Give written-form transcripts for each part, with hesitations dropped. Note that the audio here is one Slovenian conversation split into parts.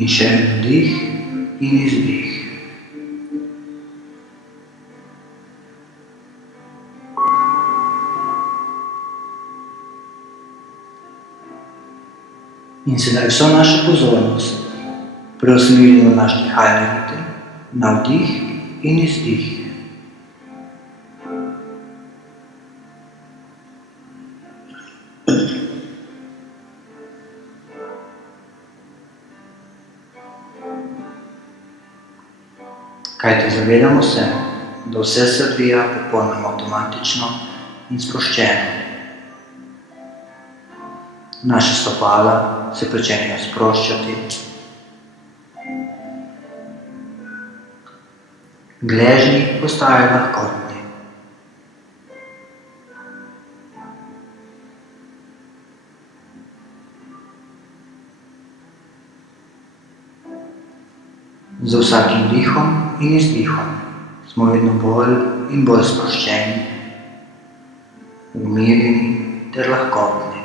In še vdih in izdih. In sedaj vso našo pozornost preusmerimo na naš dihalni ritem, na vdih in izdih. Kajti zavedamo se, da vse se odvija popolnoma avtomatično in sproščeno. Naša stopala se pričenjajo sproščati, gležnji postajajo lahkotni. Z vsakim dihom in izdihom smo vedno bolj in bolj sproščeni, umirjeni ter lahkotni.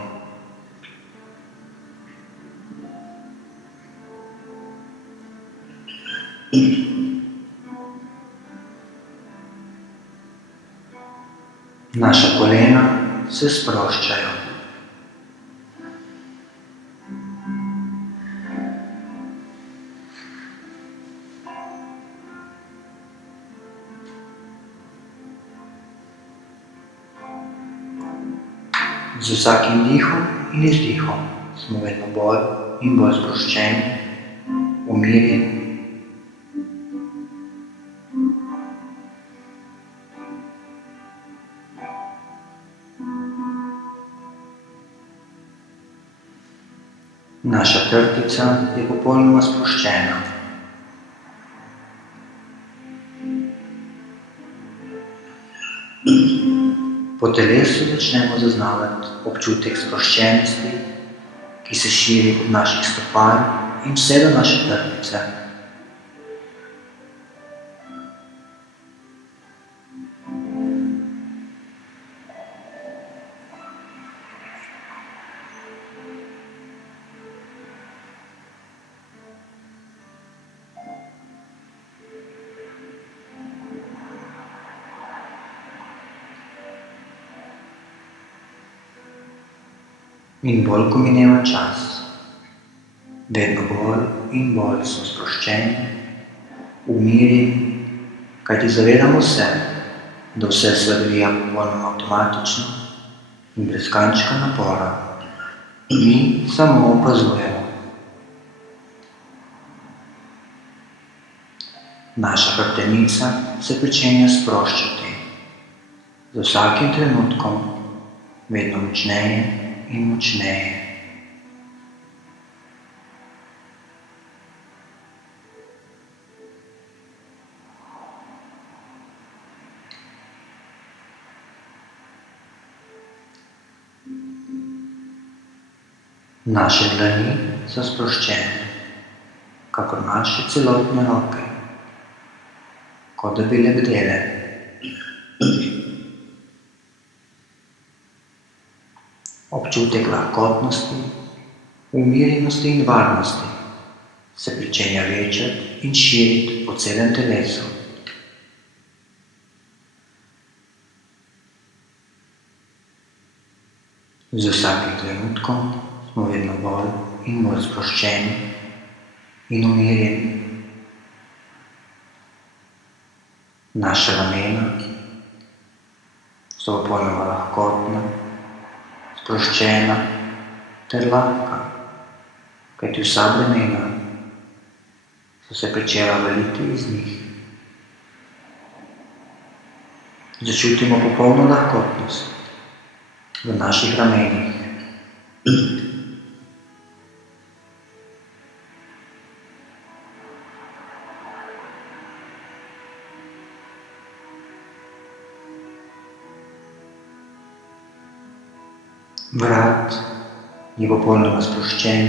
Naša kolena se sproščajo. Z vsakim dihom in izdihom smo vedno bolj in bolj sproščeni, umirjeni. Naša krtica je popolnoma sproščena. Po telesu začnemo zaznavati občutek sproščenosti, ki se širi od naših stopal in vse do naše krtice. In bolj, ko mineva čas, vedno bolj in bolj smo sproščeni, umirjeni, kajti zavedamo se, da vse se odvija popolnoma avtomatično in brez kančka napora. Mi samo opazujemo. Naša hrbtenica se pričenja sproščati, z vsakim trenutkom vedno močneje in močneje. Naše dlani so sproščene, kakor naše celotne roke, kot da bi lebdele. Občutek lahkotnosti, umirjenosti in varnosti se pričenja večati in širiti po celem telesu. Z vsakim trenutkom smo vedno bolj in bolj sproščeni in umirjeni. Naša ramena so popolnoma lahkotna, sproščena ter lahka, kajti vsa bremena so se pričela valiti iz njih. Začutimo popolno lahkotnost v naših ramenih. Vrat je popolnoma sproščen.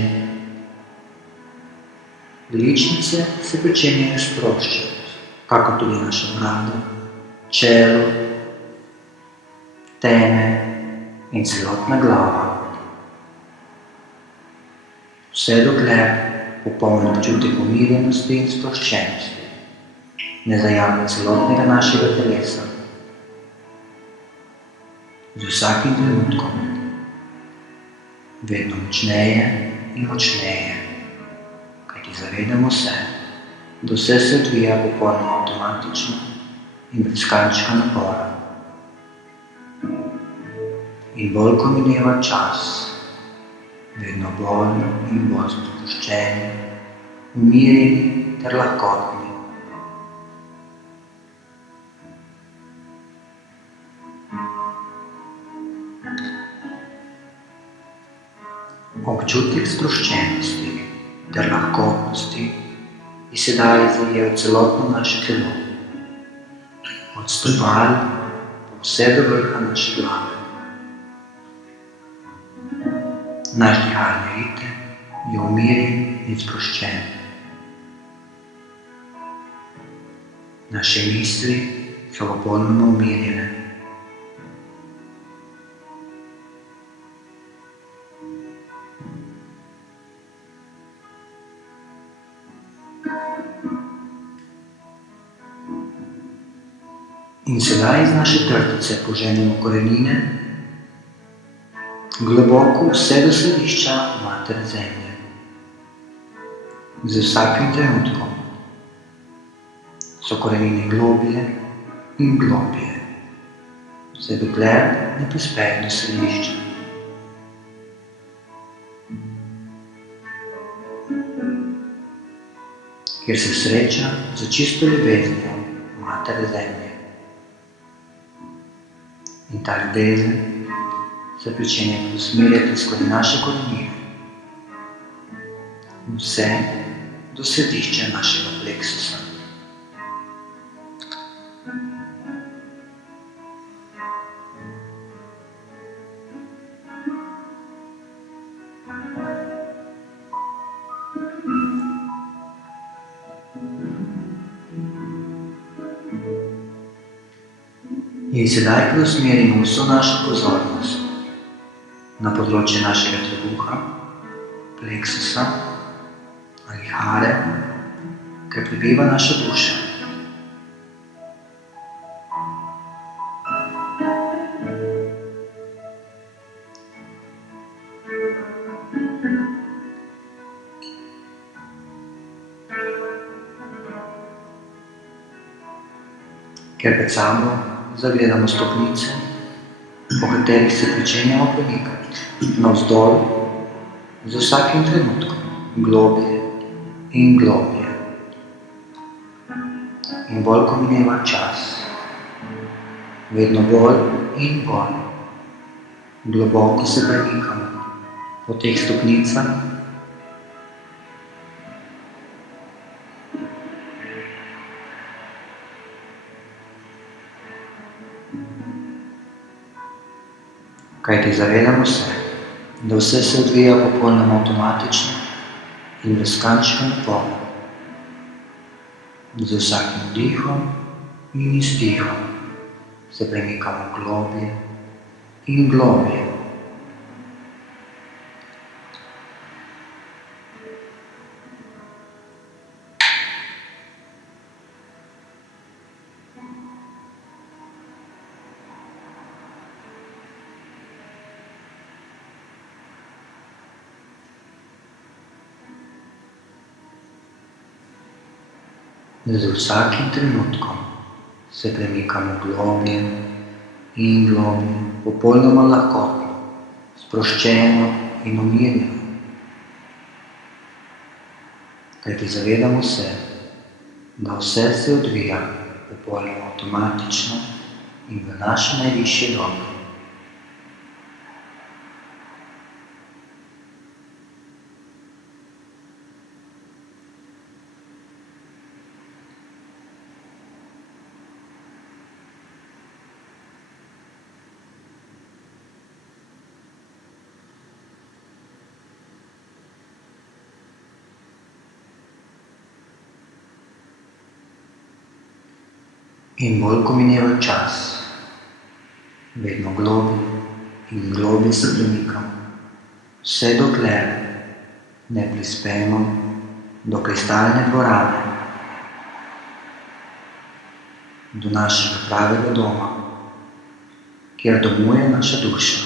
Ličnice se pričenjajo sproščati, kakor tudi naša brada, čelo, teme in celotna glava. Vse dokler popoln občutek umirjenosti in sproščenosti ne zajame celotnega našega telesa. Z vsakim trenutkom vedno močneje in močneje, kajti zavedamo se, da vse se odvija popolnoma avtomatično in brez kančka napora. In bolj ko mineva čas, vedno bolj in bolj sproščeni, umirjeni ter lahkotni. Občutek sproščenosti ter lahkotnosti je sedaj zajel celotno naše telo, od stopal pa vse do vrha naše glave. Naš dihalni ritem je umirjen in sproščen. Naše misli so popolnoma umirjene. In sedaj iz naše trtice poženemo korenine globoko vse do središča mater Zemlje. Z vsakim trenutkom so korenine globje in globje, vse dokler ne prispejo do središča. Kjer se sreča za čisto ljubeznijo mater Zemlje. In ta ljubezen se pričenja usmerjati skozi naše korenine, vse do središča našega pleksusa. In sedaj preusmerimo vso našo pozornost na področje našega trebuha, pleksusa ali hare, kjer prebiva naša duša. Ker pred sabo zagledamo stopnice, po katerih se pričenjamo premikati navzdol z vsakim trenutkom, globje in globje. In bolj ko mineva čas, vedno bolj in bolj globoko se premikamo po teh stopnicah, kajti zavedamo se, da vse se odvija popolnoma avtomatično in brez kančka napora. Z vsakim dihom in izdihom se premikamo globje in globje. Z vsakim trenutkom se premikamo globje in globje, popolnoma lahkotno, sproščeno in umirjeno. Kajti zavedamo se, da vse se odvija popolnoma avtomatično in v naše najvišje dobro. In bolj ko mineva čas, vedno globlje in globlje se premikamo, vse dokler ne prispemo do kristalne dvorane, do našega pravega doma, kjer domuje naša duša.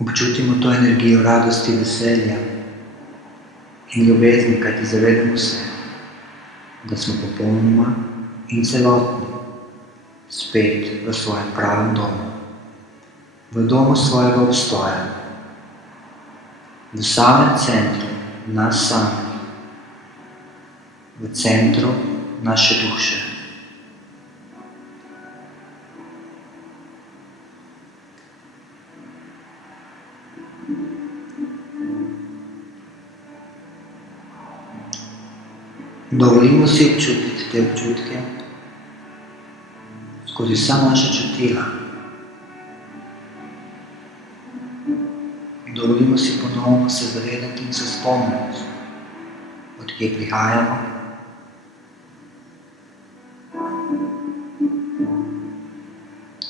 Občutimo to energijo radosti, veselja in ljubezni, kajti zavedamo se, da smo popolnoma in celotni spet v svojem pravem domu, v domu svojega obstoja, v samem centru nas samih, v centru naše duše. Dovolimo si občutiti te občutke skozi vsa naša čutila. Dovolimo si ponovno se zavedati in se spomniti, od kje prihajamo,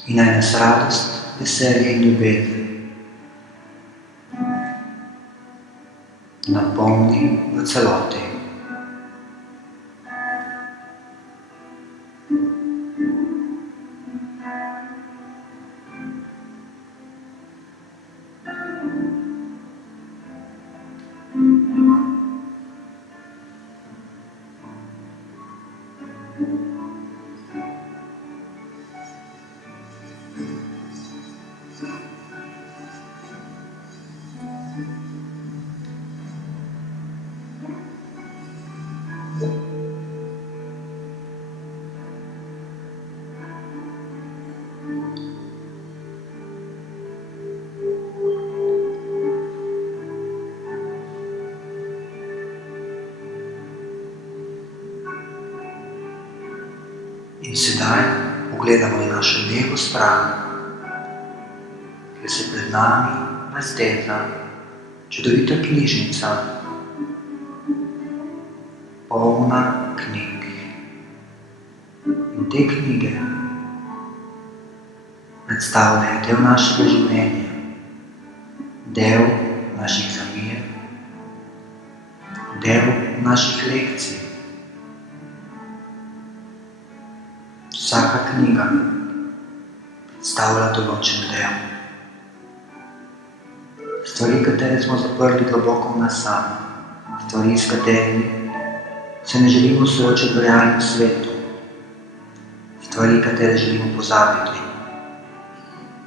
in naj nas radost, veselje in ljubezen napolni v celoti. In sedaj pogledamo na našo levo stran, kjer se pred nami razteza čudovita knjižnica, polna knjig. In te knjige predstavljajo del našega življenja, del naših zamir, del naših lekcij. Vsaka knjiga predstavlja določen del. Stvari, katere smo zaprli globoko v nas sami, stvari, s katerimi se ne želimo soočati v realnem svetu, stvari, katere želimo pozabiti.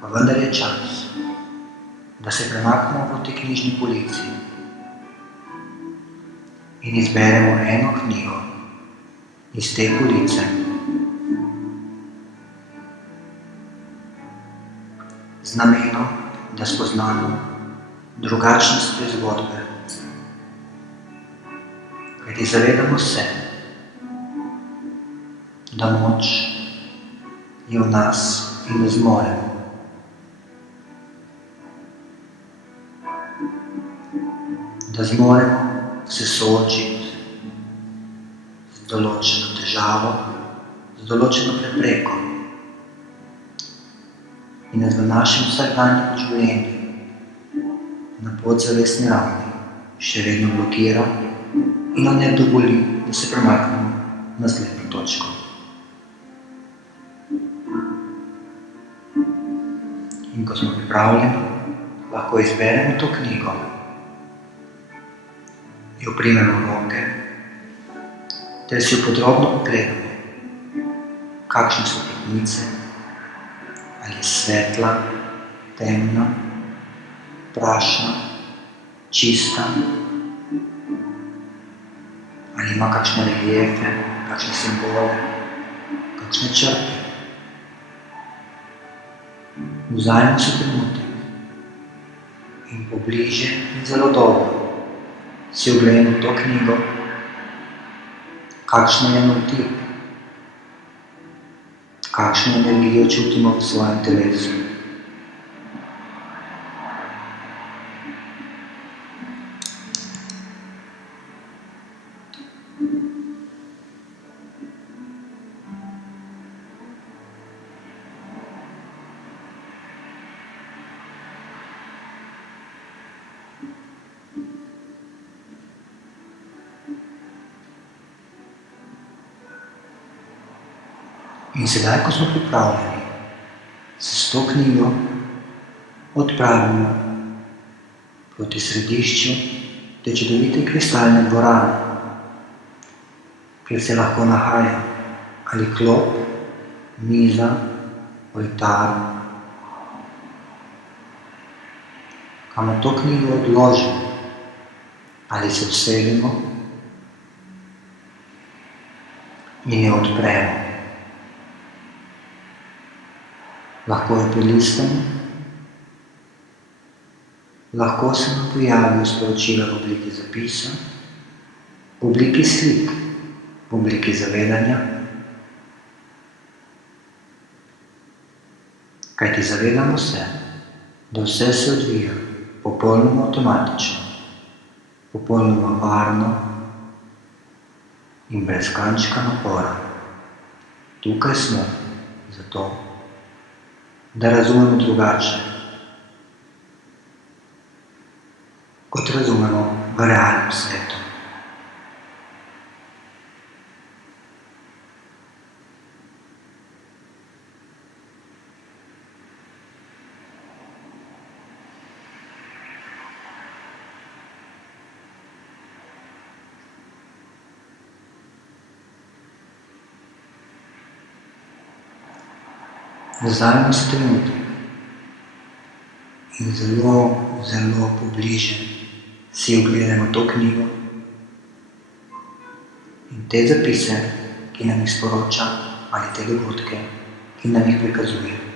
Pa vendar je čas, da se premaknemo proti knjižni polici in izberemo eno knjigo iz te police. Z namenom, da spoznamo drugačnost te zgodbe. Kajti zavedamo se, da moč je v nas in da zmoremo. Da zmoremo se soočiti z določeno težavo, z določeno prepreko. In nas v našem vsakdanjem življenju na podzavestni ravni še vedno blokira in nam ne dovoli, da se premaknemo na slepo točko. In ko smo pripravljeni, lahko izberemo to knjigo, jo primemo v roke, ter si jo podrobno pogledamo, kakšne so platnice, ali je svetla, temna, prašna, čista, ali ima kakšne reliefe, kakšne simbole, kakšne črte. Vzajmo se trenutek in pobliže in zelo dobro si oglejmo to knjigo, kakšna je notip, kakšno energijo čutimo v svojem telesu. In sedaj, ko smo pripravljeni, se s to knjigo odpravimo proti središču te čudovite kristalne dvorane, kjer se lahko nahaja ali klop, miza, oltar, kamor to knjigo odložimo ali se usedemo in jo odpremo. Lahko jo prelistamo, lahko se nam pojavijo sporočila v obliki zapisa, v obliki slik, v obliki zavedanja, kajti zavedamo se, da vse se odvija popolnoma avtomatično, popolnoma varno in brez kančka napora. Tukaj smo zato, da razumemo drugače, kot razumemo v realnem svetu. Vzamemo se trenutek in zelo pobliže si ogledamo to knjigo in te zapise, ki nam jih sporoča, ali te dogodke, ki nam jih prikazuje.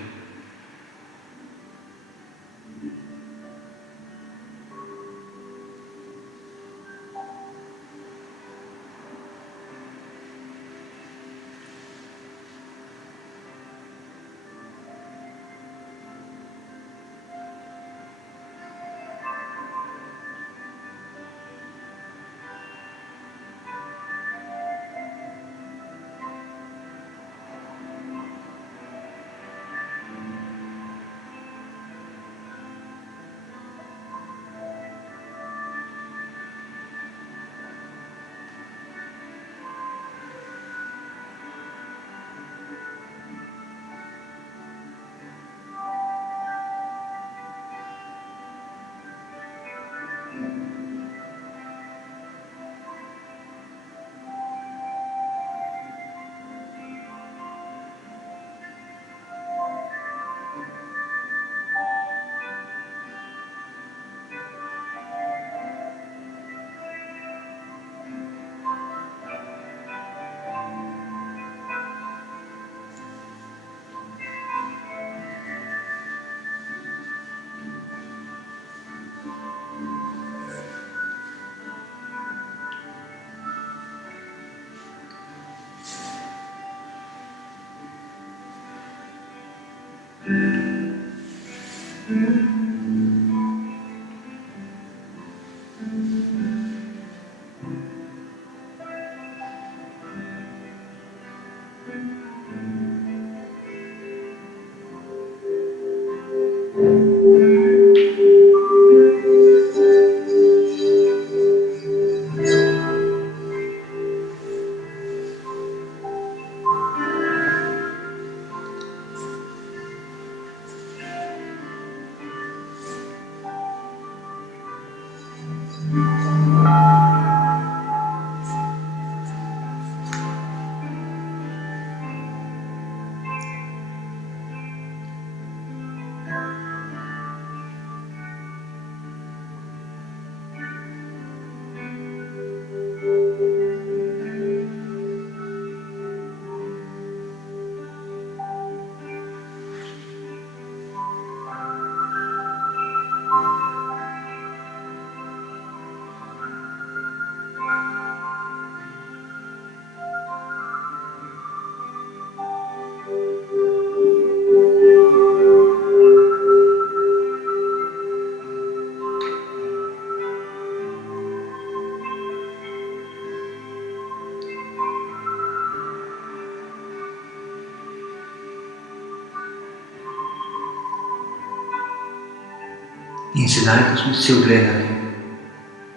In sedaj, ko smo si ogledali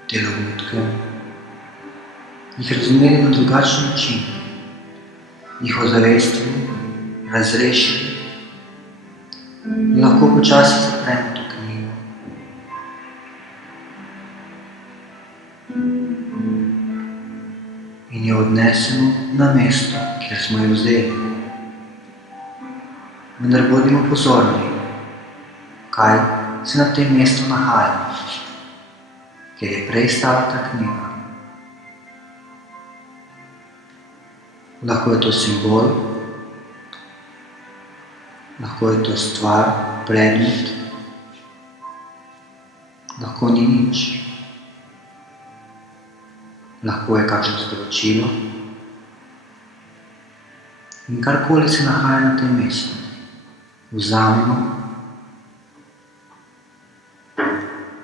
te dogodke, jih razumeli na drugačen način, jih ozavestili razrešili, lahko počasi zapremo to knjigo in jo odnesemo na mesto, kjer smo jo vzeli. Vendar bodimo pozorni, kaj se na tem mestu nahaja, kjer je prej stala ta knjiga. Lahko je to simbol, lahko je to stvar, predmet, lahko ni nič. Lahko je kakšno sporočilo in karkoli se nahaja na tem mestu. Vzamemo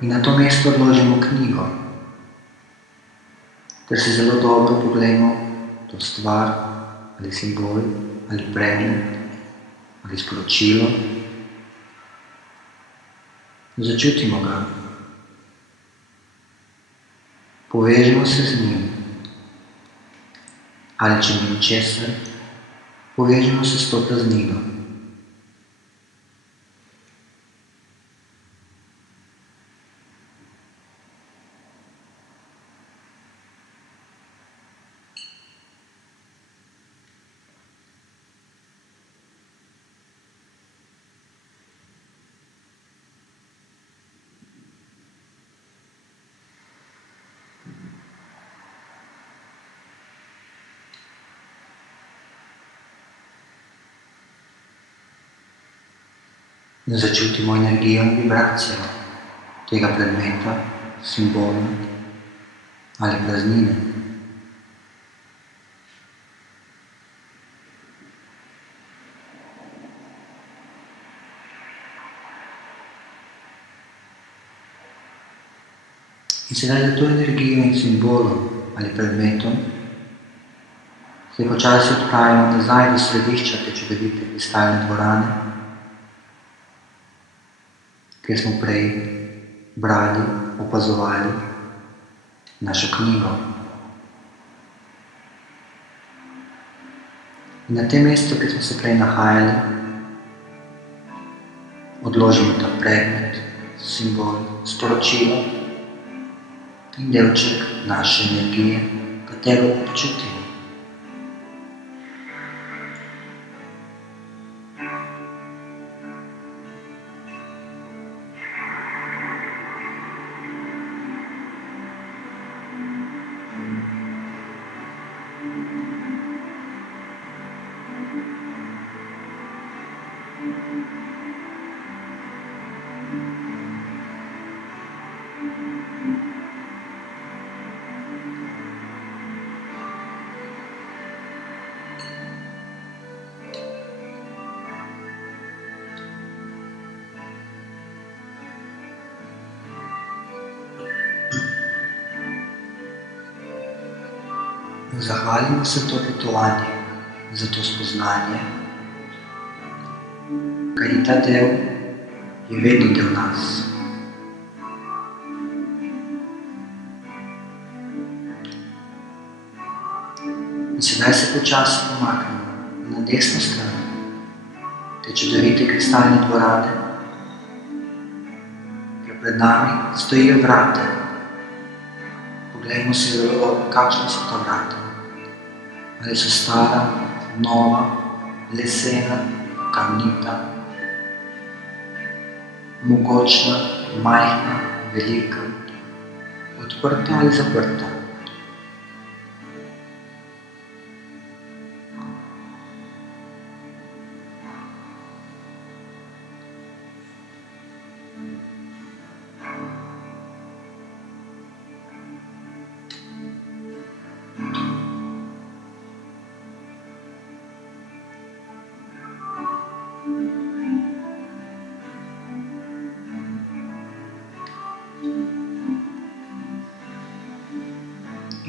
in na to mesto odložimo knjigo, ter si zelo dobro poglejmo to stvar, ali simbol, ali predmet, ali sporočilo. Začutimo ga. Povežemo se z njim. Ali če ni ničesar, povežemo se s to praznino. In začutimo energijo in vibracijo tega predmeta, simbola ali praznine. In sedaj za to energijo in simbolom ali predmetom se počasi odpravimo nazaj do središča te čudovite kristalne dvorane, kjer smo prej brali, opazovali našo knjigo. In na tem mestu, kjer smo se prej nahajali, odložimo ta predmet, simbol, sporočilo in delček naše energije, katero občutimo. Zahvalimo se to potovanje, za to spoznanje, kajti ta del je vedno del nas. In sedaj se počasi pomaknemo na desno stran te čudovite kristalne dvorane, ker pred nami stojijo vrata. Poglejmo si zelo dobro, kakšna so ta vrata. Ali so stara, nova, lesena, kamnita, mogočna, majhna, velika, odprta ali zaprta.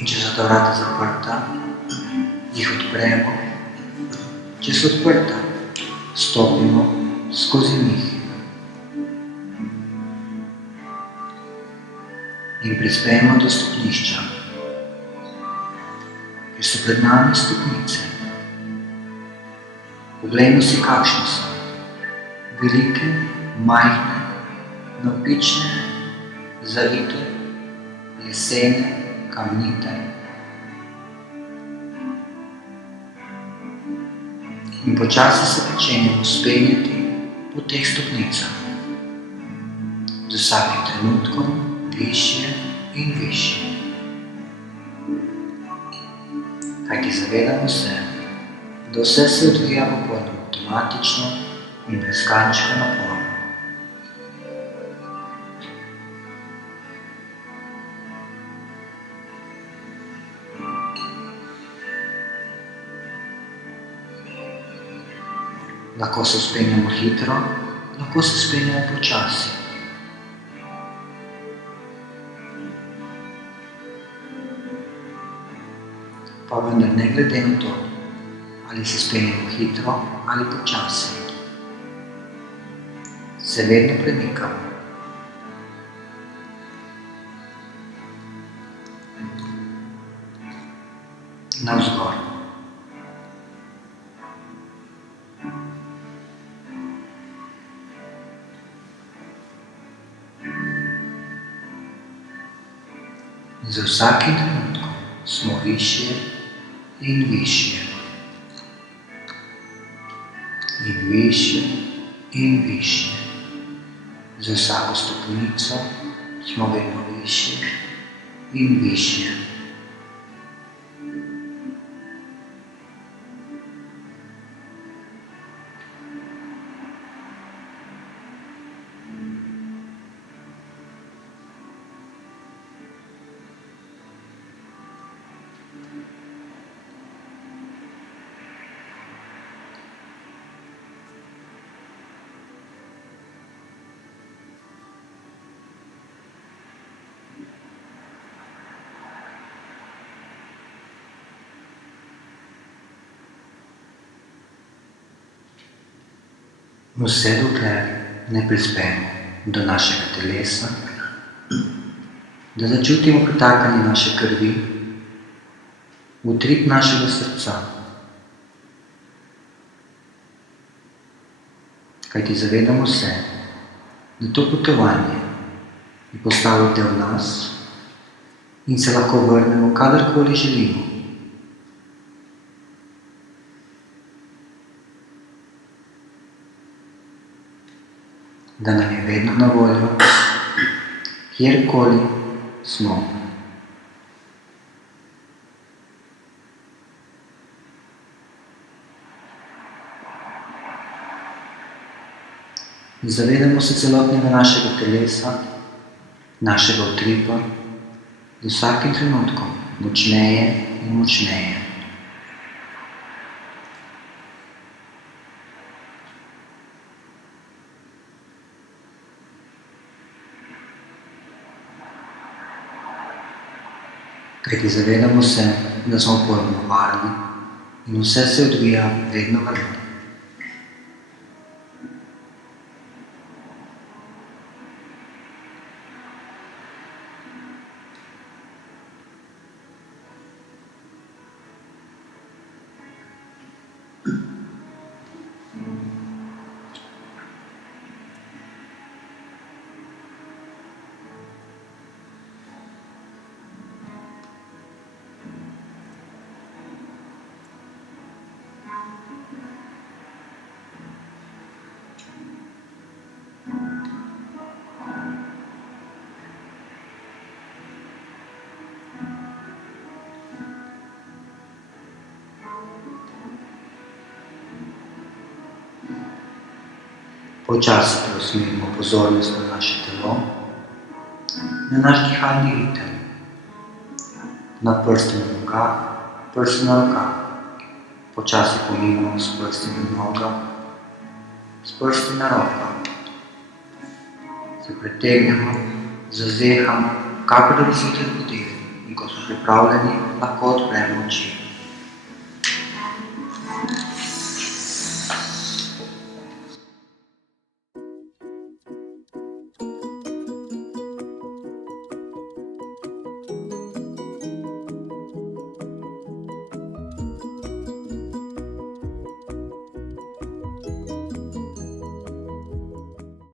In če so ta vrata zaprta, jih odpremo. Če so odprta, stopimo skozi njih. In prispejmo do stopnišča, ker so pred nami stopnice. Poglejmo si, kakšne so. Velike, majhne, navpične, zavite, lesene, kamnite. In počasi se začenjamo vzpenjati po teh stopnicah. Z vsakim trenutkom višje in višje. Kajti zavedamo se, da vse se odvija popolnoma avtomatično in brez kančka napora. Lahko se vzpenjamo hitro, lahko se vzpenjamo počasi. Pa vendar ne glede na to, ali se vzpenjamo hitro ali počasi, se vedno premikamo. Navzgor. Z vsakim trenutkom smo višje in višje. In višje in višje. Z vsako stopnico smo vedno višje in višje. Vse dokler ne prispemo do našega telesa, da začutimo pretakanje naše krvi, utrip našega srca. Kajti zavedamo se, da to potovanje je postalo del nas in se lahko vrnemo kadarkoli želimo. Da nam je vedno na voljo, kjerkoli smo. Zavedamo se celotnega našega telesa, našega utripa, z vsakim trenutkom močneje in močneje. Kajti zavedamo se, da smo popolnoma varni in vse se odvija vedno v redu. Počasi preusmerimo pozornost na naše telo, na naš dihalni ritem, na prste na nogah, prste na rokah. Počasi pomivamo s prsti na nogah, s prsti na rokah. Se pretegnemo, zazehamo, kakor da bi se odbudili in ko smo pripravljeni, lahko odpremo oči.